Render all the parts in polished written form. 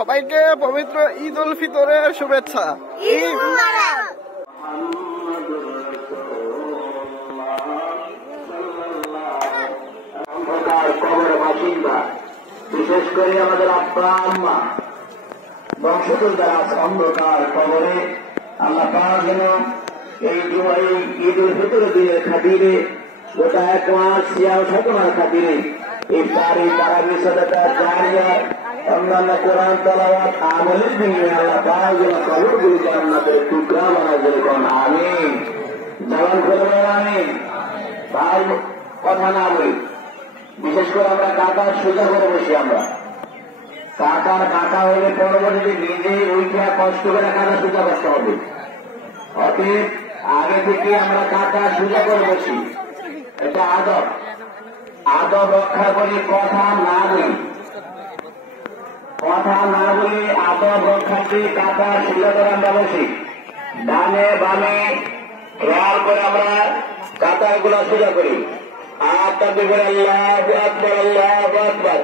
সবাইকে পবিত্র ঈদ উল ফিতরের শুভেচ্ছা। ঈদ মুবারক। বিশেষ করে আমাদের আব্বা আম্মা বংশধর যারা আছে অন্ধকার কবরে, আল্লাহ পাক যেন এই ঈদ উল ফিতর দিনের খাতিরে গোটা 1 মাস সিয়াম সাধনার খাতিরে ইফতারি তারাবি সাদাকা জারিয়া অন্যান্য কোরআন তেলাওয়াত আমলের দিনে আল্লাহ পাক যেন কবরগুলোকে আমাদের টুকরা বানায় দেন। আমিন। জবান খুলে বলেন আমিন। ভাই কথা না বলি, বিশেষ করে আমরা কাকা সোজা করে বসি। আমরা কাকার কাকা হলে পরবর্তীতে নিজে ওইটা কষ্ট করে কাকা সোজা করতে হবে। অতএব আগে থেকে আমরা কাকা সোজা করে বসি, এটা আদব। আদব রক্ষা করি, কথা না বলি, কথা না বলি আদব রক্ষার্থে কাকা সোজা করে আমরা বসি। ডানে বামে খেয়াল করে আমরা কাতার গুলা সোজা করি। আর তাকে বলে আল্লাহু আকবার, আল্লাহু আকবার,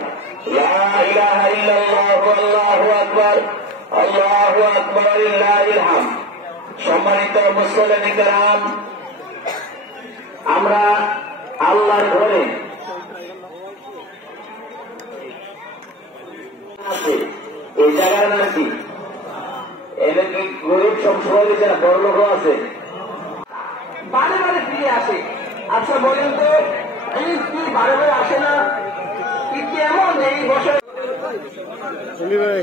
লা ইলাহা ইল্লাল্লাহ, আল্লাহু আকবার, আল্লাহু আকবার, লিল্লাহিল হামদ। সম্মানিত মুসলিম কিরাম, আমরা আল্লাহর ঘরে আছে এই জায়গার নাম কি? এনে কি গরিব সবসময় যারা বড় লোক আছে বারে বারে ফিরে আসে। আচ্ছা বলেন তো, ঈদ কি বারে বারে আসে না? কি কেমন এই বছর? ভাই